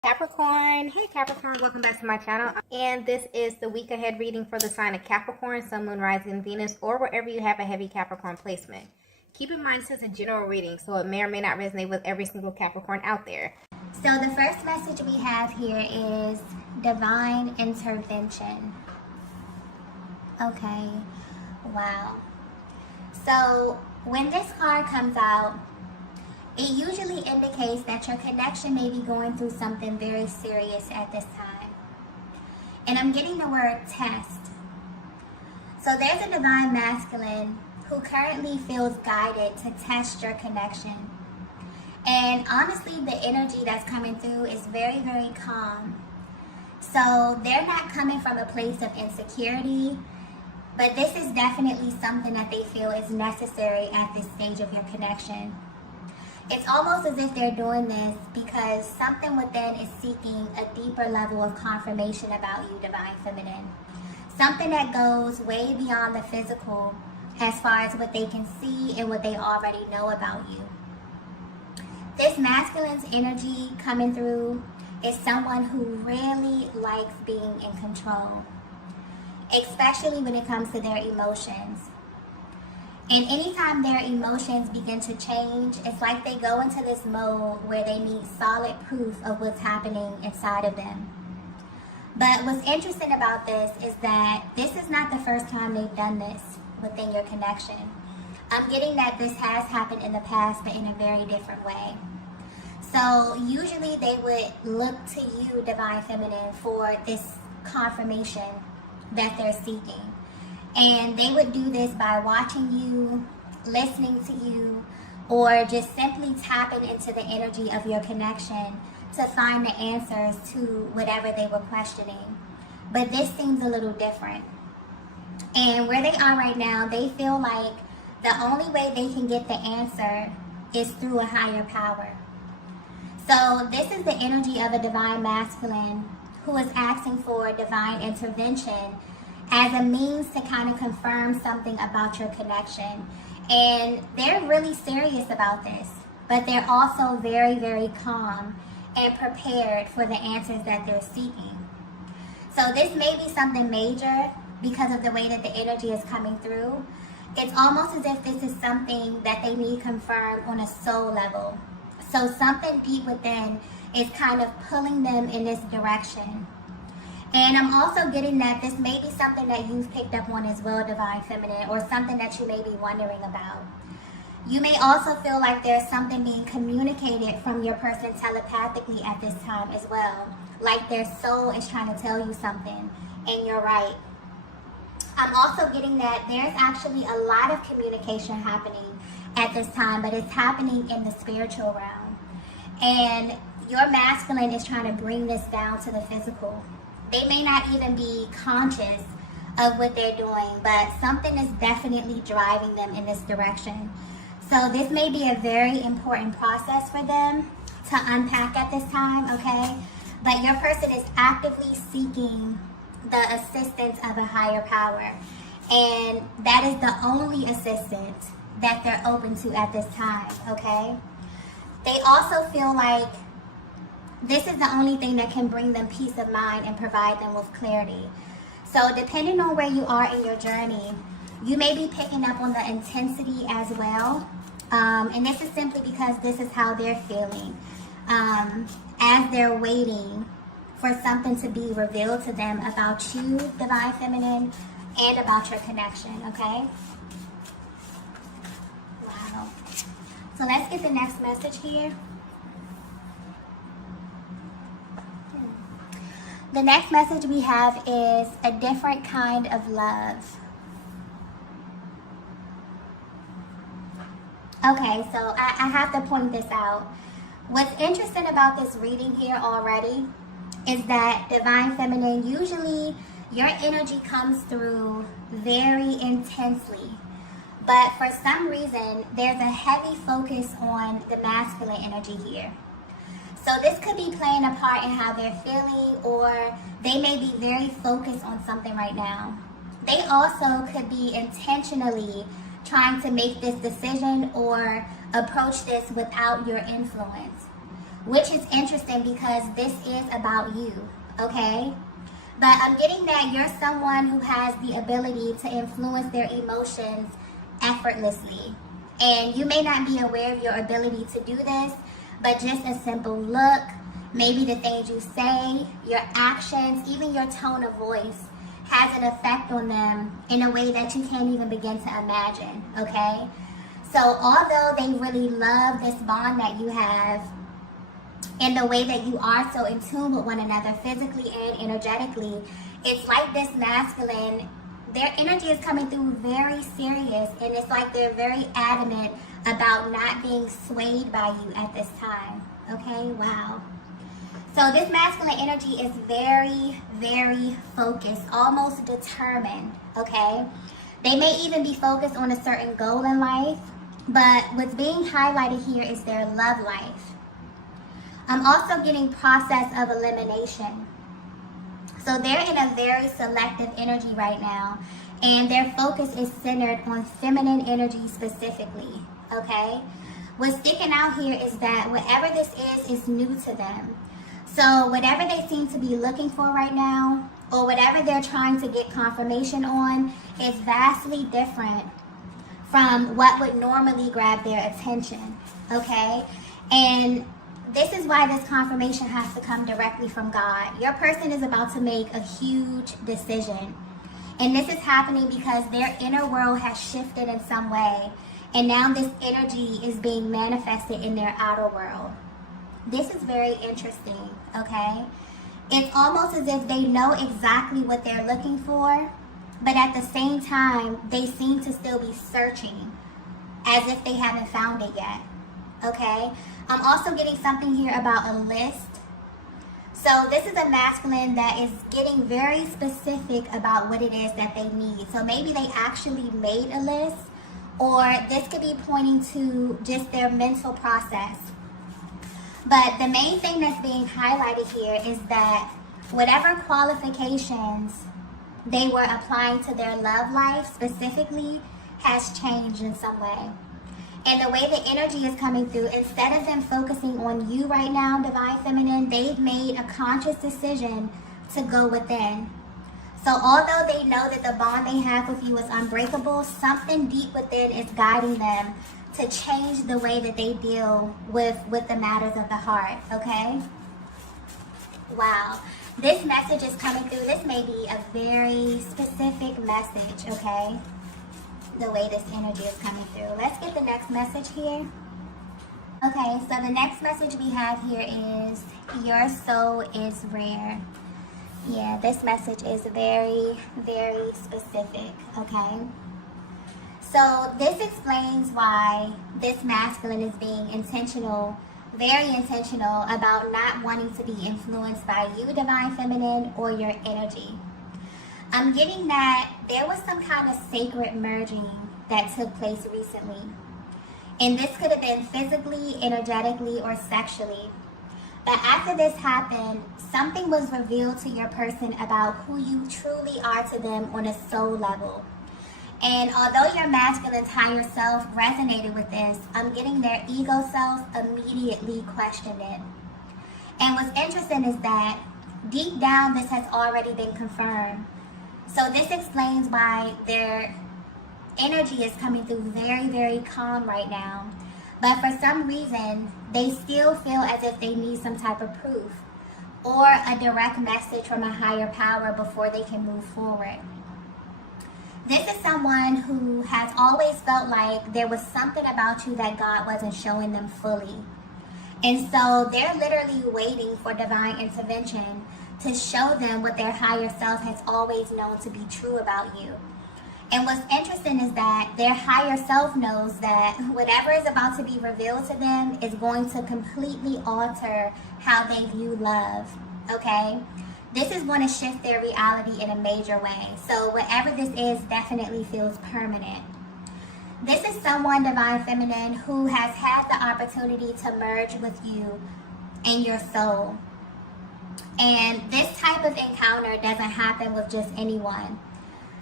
Capricorn. Hey Capricorn, welcome back to my channel. And this is the week ahead reading for the sign of Capricorn, Sun, Moon, Rising, Venus, or wherever you have a heavy Capricorn placement. Keep in mind this is a general reading, so it may or may not resonate with every single Capricorn out there. So the first message we have here is divine intervention. Okay, wow. So when this card comes out, it usually indicates that your connection may be going through something very serious at this time. And I'm getting the word test. So there's a divine masculine who currently feels guided to test your connection. And honestly, the energy that's coming through is very, very calm. So they're not coming from a place of insecurity, but this is definitely something that they feel is necessary at this stage of your connection. It's almost as if they're doing this because something within is seeking a deeper level of confirmation about you, Divine Feminine. Something that goes way beyond the physical as far as what they can see and what they already know about you. This masculine's energy coming through is someone who really likes being in control, especially when it comes to their emotions. And anytime their emotions begin to change, it's like they go into this mode where they need solid proof of what's happening inside of them. But what's interesting about this is that this is not the first time they've done this within your connection. I'm getting that this has happened in the past, but in a very different way. So usually they would look to you, Divine Feminine, for this confirmation that they're seeking. And they would do this by watching you, listening to you, or just simply tapping into the energy of your connection to find the answers to whatever they were questioning. But this seems a little different. And where they are right now, they feel like the only way they can get the answer is through a higher power. So this is the energy of a divine masculine who is asking for divine intervention as a means to kind of confirm something about your connection. And they're really serious about this, but they're also very, very calm and prepared for the answers that they're seeking. So this may be something major because of the way that the energy is coming through. It's almost as if this is something that they need confirmed on a soul level. So something deep within is kind of pulling them in this direction. And I'm also getting that this may be something that you've picked up on as well, Divine Feminine, or something that you may be wondering about. You may also feel like there's something being communicated from your person telepathically at this time as well. Like their soul is trying to tell you something, and you're right. I'm also getting that there's actually a lot of communication happening at this time, but it's happening in the spiritual realm. And your masculine is trying to bring this down to the physical. They may not even be conscious of what they're doing, but something is definitely driving them in this direction. So this may be a very important process for them to unpack at this time, okay? But your person is actively seeking the assistance of a higher power. And that is the only assistance that they're open to at this time, okay? They also feel like this is the only thing that can bring them peace of mind and provide them with clarity. So depending on where you are in your journey, you may be picking up on the intensity as well. And this is simply because this is how they're feeling as they're waiting for something to be revealed to them about you, Divine Feminine, and about your connection, okay? Wow. So let's get the next message here. The next message we have is a different kind of love. Okay, so I have to point this out. What's interesting about this reading here already is that Divine Feminine, usually your energy comes through very intensely. But for some reason, there's a heavy focus on the masculine energy here. So this could be playing a part in how they're feeling, or they may be very focused on something right now. They also could be intentionally trying to make this decision or approach this without your influence. which is interesting because this is about you, okay? But I'm getting that you're someone who has the ability to influence their emotions effortlessly. And you may not be aware of your ability to do this, but just a simple look, maybe the things you say, your actions, even your tone of voice has an effect on them in a way that you can't even begin to imagine, okay? So although they really love this bond that you have and the way that you are so in tune with one another physically and energetically, it's like this masculine, their energy is coming through very serious, and it's like they're very adamant about not being swayed by you at this time, okay? Wow. So this masculine energy is very, very focused, almost determined, okay? They may even be focused on a certain goal in life, but what's being highlighted here is their love life. I'm also getting process of elimination. So they're in a very selective energy right now, and their focus is centered on feminine energy specifically, okay? What's sticking out here is that whatever this is new to them. So whatever they seem to be looking for right now, or whatever they're trying to get confirmation on, is vastly different from what would normally grab their attention, okay? And this is why this confirmation has to come directly from God. Your person is about to make a huge decision. And this is happening because their inner world has shifted in some way. And now this energy is being manifested in their outer world. This is very interesting, okay? It's almost as if they know exactly what they're looking for, but at the same time, they seem to still be searching as if they haven't found it yet, okay? I'm also getting something here about a list. So this is a masculine that is getting very specific about what it is that they need. So maybe they actually made a list, or this could be pointing to just their mental process. But the main thing that's being highlighted here is that whatever qualifications they were applying to their love life specifically has changed in some way. And the way the energy is coming through, instead of them focusing on you right now, Divine Feminine, they've made a conscious decision to go within. So although they know that the bond they have with you is unbreakable, something deep within is guiding them to change the way that they deal with the matters of the heart, okay? Wow. This message is coming through. This may be a very specific message, okay? The way this energy is coming through. Let's get the next message here. Okay, so the next message we have here is, your soul is rare. Yeah, this message is very, very specific, okay? So this explains why this masculine is being intentional, very intentional about not wanting to be influenced by you, Divine Feminine, or your energy. I'm getting that there was some kind of sacred merging that took place recently. And this could have been physically, energetically, or sexually. But after this happened, something was revealed to your person about who you truly are to them on a soul level. And although your masculine higher self resonated with this, I'm getting their ego self immediately questioned it. And what's interesting is that deep down, this has already been confirmed. So this explains why their energy is coming through very, very calm right now. But for some reason, they still feel as if they need some type of proof or a direct message from a higher power before they can move forward. This is someone who has always felt like there was something about you that God wasn't showing them fully. And so they're literally waiting for divine intervention to show them what their higher self has always known to be true about you. And what's interesting is that their higher self knows that whatever is about to be revealed to them is going to completely alter how they view love, okay? This is going to shift their reality in a major way. So whatever this is definitely feels permanent. This is someone, Divine Feminine, who has had the opportunity to merge with you and your soul. And this type of encounter doesn't happen with just anyone.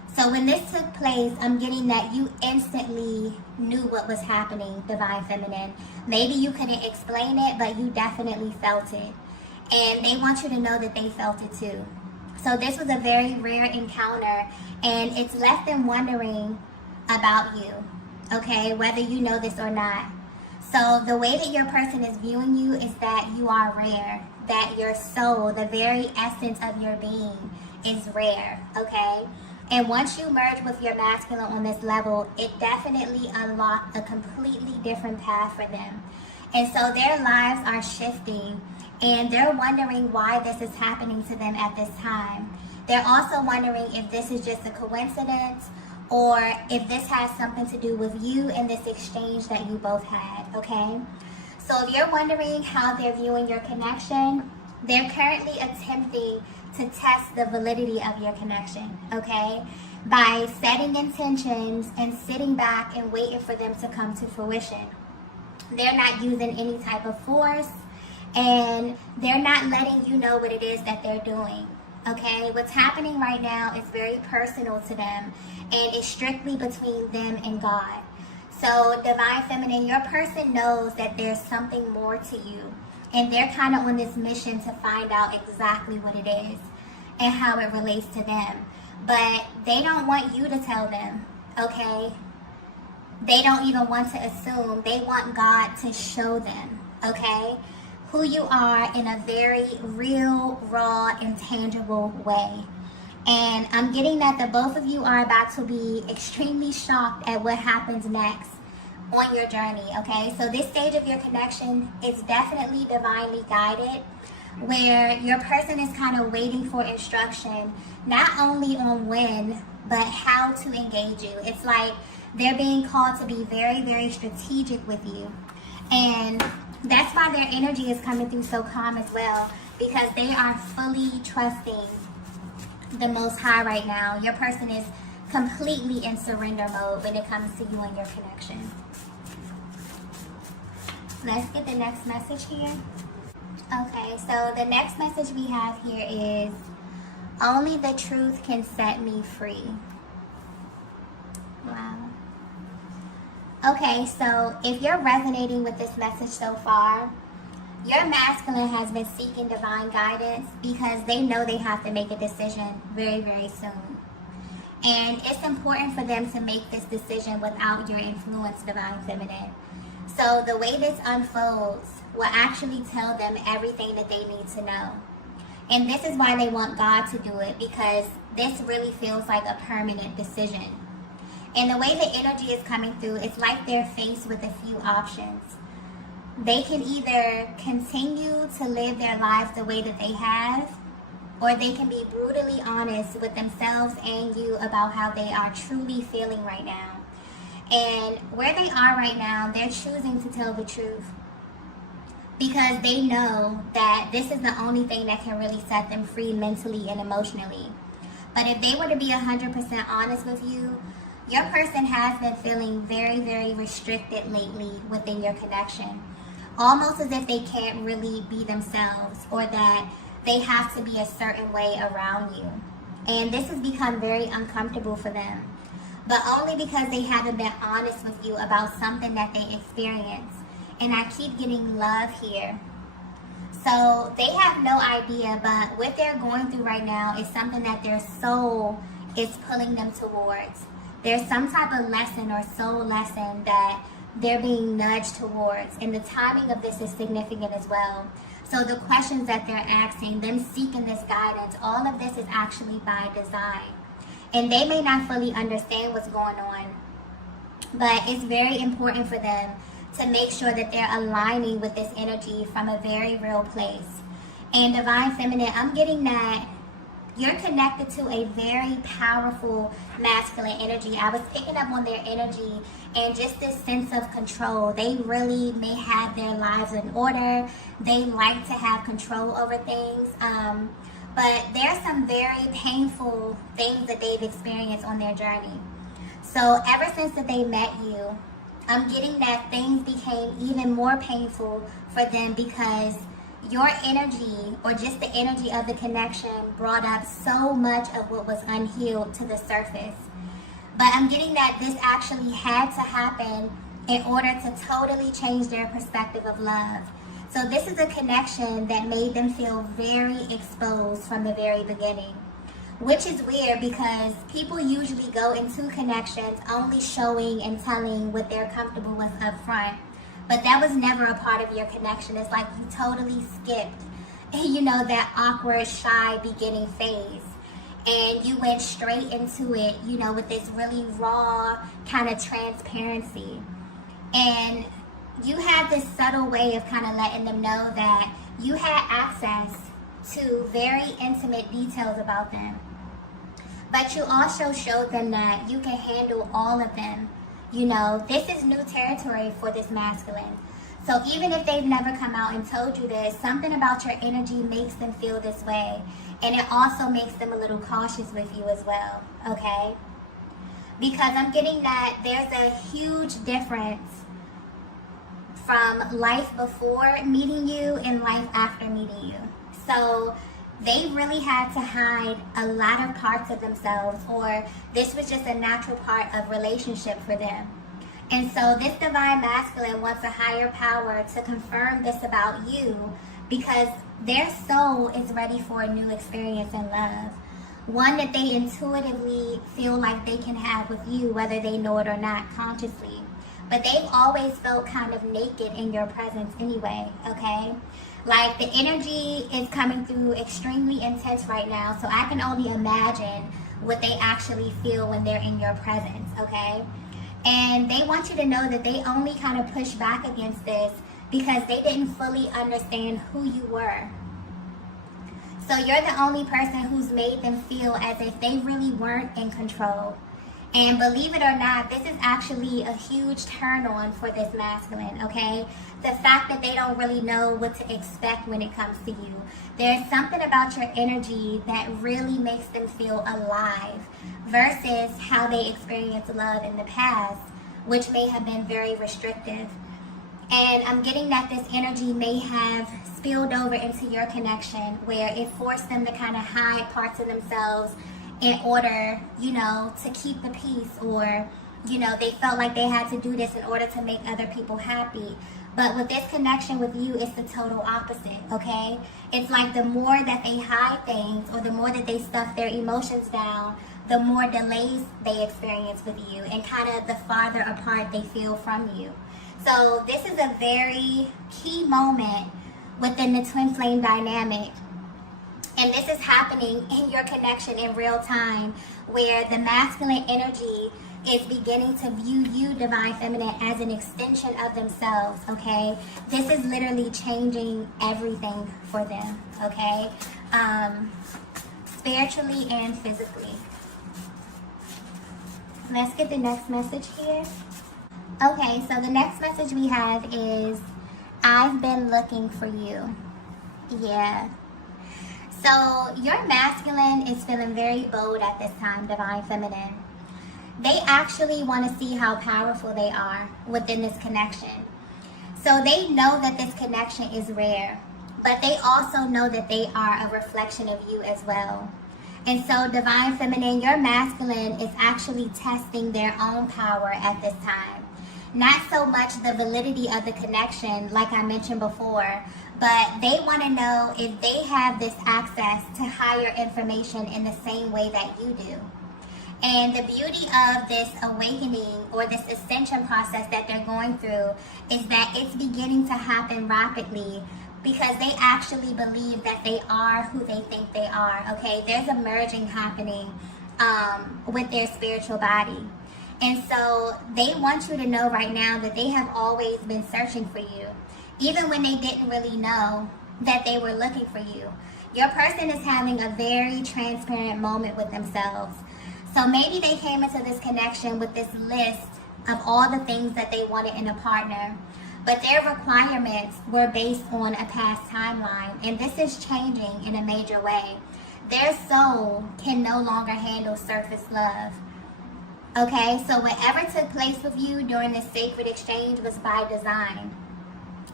So when this took place, I'm getting that you instantly knew what was happening, Divine Feminine. Maybe you couldn't explain it, but you definitely felt it. And they want you to know that they felt it too. So this was a very rare encounter, and it's left them wondering about you, okay, whether you know this or not. So the way that your person is viewing you is that you are rare, that your soul, the very essence of your being, is rare, okay? And once you merge with your masculine on this level, it definitely unlocked a completely different path for them. And so their lives are shifting, and they're wondering why this is happening to them at this time. They're also wondering if this is just a coincidence, or if this has something to do with you and this exchange that you both had, okay? So if you're wondering how they're viewing your connection, they're currently attempting to test the validity of your connection, okay? By setting intentions and sitting back and waiting for them to come to fruition. They're not using any type of force, and they're not letting you know what it is that they're doing, okay? What's happening right now is very personal to them, and it's strictly between them and God. So Divine Feminine, your person knows that there's something more to you, and they're kind of on this mission to find out exactly what it is and how it relates to them. But they don't want you to tell them, okay? They don't even want to assume. They want God to show them, okay, who you are in a very real, raw, and tangible way. And I'm getting that the both of you are about to be extremely shocked at what happens next on your journey, okay? So this stage of your connection is definitely divinely guided, where your person is kind of waiting for instruction, not only on when, but how to engage you. It's like they're being called to be very, very strategic with you. And that's why their energy is coming through so calm as well, because they are fully trusting the Most High right now. Your person is completely in surrender mode when it comes to you and your connection. Let's get the next message here. Okay, so the next message we have here is, only the truth can set me free. Wow. Okay, so if you're resonating with this message so far, your masculine has been seeking divine guidance because they know they have to make a decision very, very soon. And it's important for them to make this decision without your influence, Divine Feminine. So the way this unfolds will actually tell them everything that they need to know. And this is why they want God to do it, because this really feels like a permanent decision. And the way the energy is coming through, it's like they're faced with a few options. They can either continue to live their lives the way that they have, or they can be brutally honest with themselves and you about how they are truly feeling right now. And where they are right now, they're choosing to tell the truth, because they know that this is the only thing that can really set them free mentally and emotionally. But if they were to be 100% honest with you, your person has been feeling very, very restricted lately within your connection. Almost as if they can't really be themselves, or that they have to be a certain way around you. And this has become very uncomfortable for them, but only because they haven't been honest with you about something that they experienced. And I keep getting love here. So they have no idea, but what they're going through right now is something that their soul is pulling them towards. There's some type of lesson or soul lesson that they're being nudged towards. And the timing of this is significant as well. So the questions that they're asking, them seeking this guidance, all of this is actually by design. And they may not fully understand what's going on, but it's very important for them to make sure that they're aligning with this energy from a very real place. And Divine Feminine, I'm getting that you're connected to a very powerful masculine energy. I was picking up on their energy and just this sense of control. They really may have their lives in order. They like to have control over things. But there's some very painful things that they've experienced on their journey. So ever since that they met you, I'm getting that things became even more painful for them, because your energy, or just the energy of the connection, brought up so much of what was unhealed to the surface. But I'm getting that this actually had to happen in order to totally change their perspective of love. So this is a connection that made them feel very exposed from the very beginning. Which is weird because people usually go into connections only showing and telling what they're comfortable with up front. But that was never a part of your connection. It's like you totally skipped, that awkward, shy beginning phase. And you went straight into it, with this really raw kind of transparency. And you had this subtle way of kind of letting them know that you had access to very intimate details about them. But you also showed them that you can handle all of them. This is new territory for this masculine. So even if they've never come out and told you this, something about your energy makes them feel this way. And it also makes them a little cautious with you as well, okay? Because I'm getting that there's a huge difference from life before meeting you and life after meeting you. So they really had to hide a lot of parts of themselves, or this was just a natural part of relationship for them. And so this divine masculine wants a higher power to confirm this about you because their soul is ready for a new experience in love. One that they intuitively feel like they can have with you, whether they know it or not consciously. But they've always felt kind of naked in your presence anyway, okay? Like the energy is coming through extremely intense right now, so I can only imagine what they actually feel when they're in your presence, okay? And they want you to know that they only kind of push back against this because they didn't fully understand who you were. So you're the only person who's made them feel as if they really weren't in control. And believe it or not, this is actually a huge turn on for this masculine, okay? The fact that they don't really know what to expect when it comes to you. There's something about your energy that really makes them feel alive versus how they experienced love in the past, which may have been very restrictive. And I'm getting that this energy may have spilled over into your connection where it forced them to kind of hide parts of themselves in order, to keep the peace, or, they felt like they had to do this in order to make other people happy. But with this connection with you, it's the total opposite, okay? It's like the more that they hide things or the more that they stuff their emotions down, the more delays they experience with you and kind of the farther apart they feel from you. So this is a very key moment within the twin flame dynamic. And this is happening in your connection in real time, where the masculine energy is beginning to view you, divine feminine, as an extension of themselves, okay? This is literally changing everything for them, okay? Spiritually and physically. Let's get the next message here. Okay, so the next message we have is, I've been looking for you. Yeah. So your masculine is feeling very bold at this time, divine feminine. They actually want to see how powerful they are within this connection. So they know that this connection is rare, but they also know that they are a reflection of you as well. And so divine feminine, your masculine is actually testing their own power at this time. Not so much the validity of the connection, like I mentioned before, but they want to know if they have this access to higher information in the same way that you do. And the beauty of this awakening or this ascension process that they're going through is that it's beginning to happen rapidly because they actually believe that they are who they think they are, okay? There's a merging happening with their spiritual body. And so they want you to know right now that they have always been searching for you, even when they didn't really know that they were looking for you. Your person is having a very transparent moment with themselves. So maybe they came into this connection with this list of all the things that they wanted in a partner, but their requirements were based on a past timeline, and this is changing in a major way. Their soul can no longer handle surface love. Okay, so whatever took place with you during this sacred exchange was by design.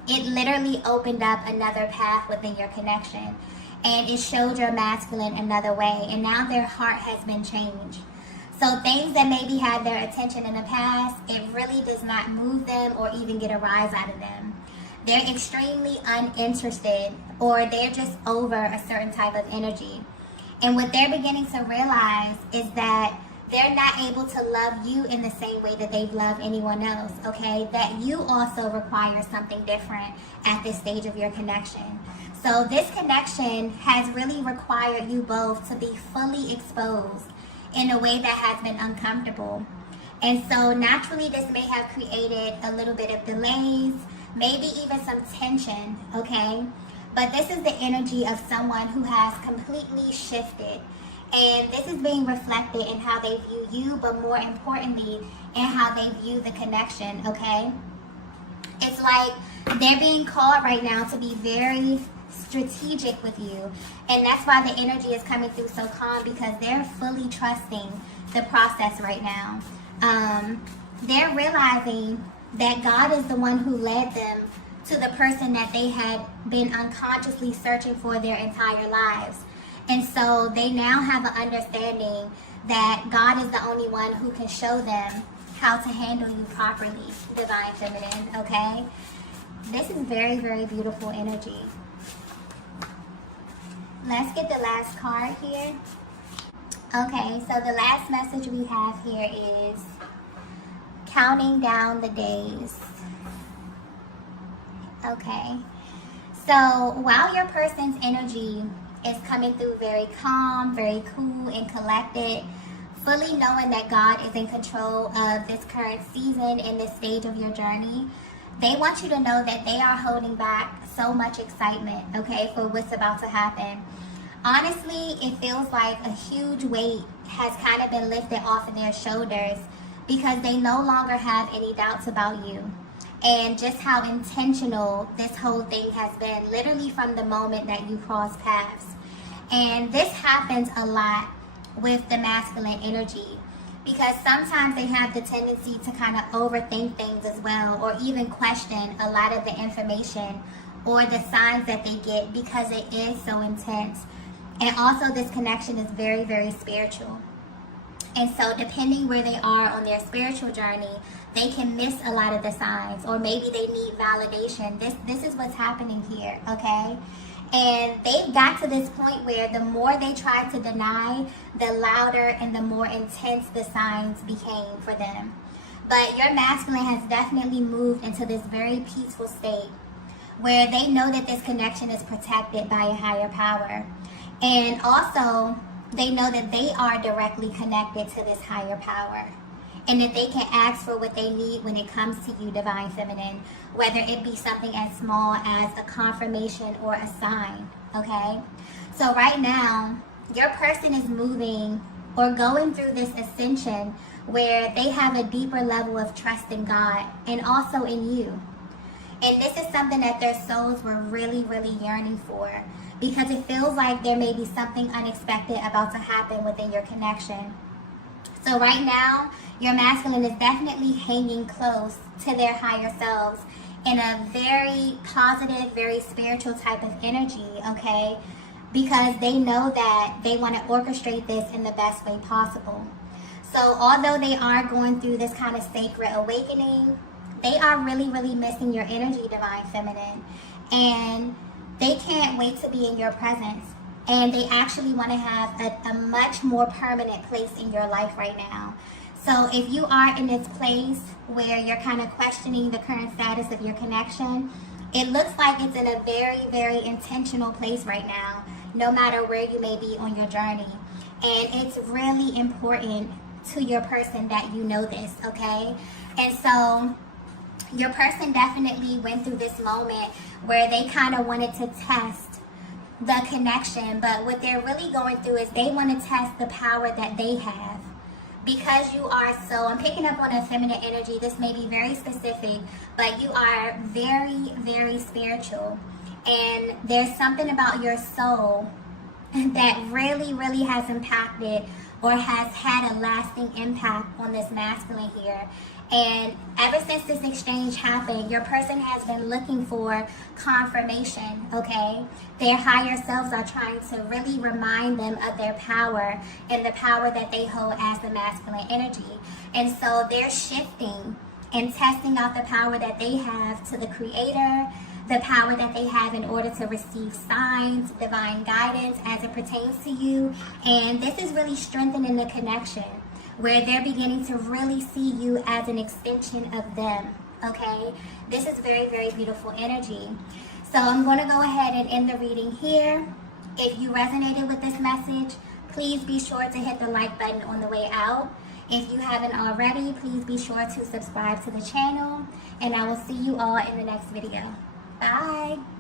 it literally opened up another path within your connection. And it showed your masculine another way. And now their heart has been changed. So things that maybe had their attention in the past, it really does not move them or even get a rise out of them. They're extremely uninterested, or they're just over a certain type of energy. And what they're beginning to realize is that they're not able to love you in the same way that they've loved anyone else, okay? That you also require something different at this stage of your connection. So this connection has really required you both to be fully exposed in a way that has been uncomfortable. And so naturally this may have created a little bit of delays, maybe even some tension, okay? But this is the energy of someone who has completely shifted. And this is being reflected in how they view you, but more importantly, in how they view the connection, okay? It's like they're being called right now to be very strategic with you. And that's why the energy is coming through so calm, because they're fully trusting the process right now. They're realizing that God is the one who led them to the person that they had been unconsciously searching for their entire lives. And so they now have an understanding that God is the only one who can show them how to handle you properly, Divine Feminine, okay? This is very, very beautiful energy. Let's get the last card here. Okay, so the last message we have here is counting down the days. Okay, so while your person's energy is coming through very calm, very cool and collected, fully knowing that God is in control of this current season and this stage of your journey, they want you to know that they are holding back so much excitement, okay, for what's about to happen. Honestly, it feels like a huge weight has kind of been lifted off of their shoulders, because they no longer have any doubts about you and just how intentional this whole thing has been, literally from the moment that you cross paths. And this happens a lot with the masculine energy, because sometimes they have the tendency to kind of overthink things as well, or even question a lot of the information or the signs that they get, because it is so intense. And also this connection is very, very spiritual. And so depending where they are on their spiritual journey, they can miss a lot of the signs, or maybe they need validation. This is what's happening here, okay? And they've got to this point where the more they tried to deny, the louder and the more intense the signs became for them. But your masculine has definitely moved into this very peaceful state where they know that this connection is protected by a higher power. And also, they know that they are directly connected to this higher power, and that they can ask for what they need when it comes to you, Divine Feminine, whether it be something as small as a confirmation or a sign, okay? So right now, your person is moving or going through this ascension where they have a deeper level of trust in God and also in you. And this is something that their souls were really, really yearning for, because it feels like there may be something unexpected about to happen within your connection. So right now, your masculine is definitely hanging close to their higher selves in a very positive, very spiritual type of energy, okay? Because they know that they want to orchestrate this in the best way possible. So although they are going through this kind of sacred awakening, they are really, really missing your energy, Divine Feminine. And they can't wait to be in your presence. And they actually want to have a much more permanent place in your life right now. So if you are in this place where you're kind of questioning the current status of your connection, it looks like it's in a very, very intentional place right now, no matter where you may be on your journey. And it's really important to your person that you know this, okay? And so your person definitely went through this moment where they kind of wanted to test the connection, but what they're really going through is they want to test the power that they have. Because you are so, I'm picking up on a feminine energy, this may be very specific, but you are very, very spiritual. And there's something about your soul that really, really has impacted or has had a lasting impact on this masculine here. And ever since this exchange happened, your person has been looking for confirmation, okay? Their higher selves are trying to really remind them of their power and the power that they hold as the masculine energy. And so they're shifting and testing out the power that they have to the creator, the power that they have in order to receive signs, divine guidance as it pertains to you. And this is really strengthening the connection, where they're beginning to really see you as an extension of them, okay? This is very, very beautiful energy. So I'm going to go ahead and end the reading here. If you resonated with this message, please be sure to hit the like button on the way out. If you haven't already, please be sure to subscribe to the channel, and I will see you all in the next video. Bye.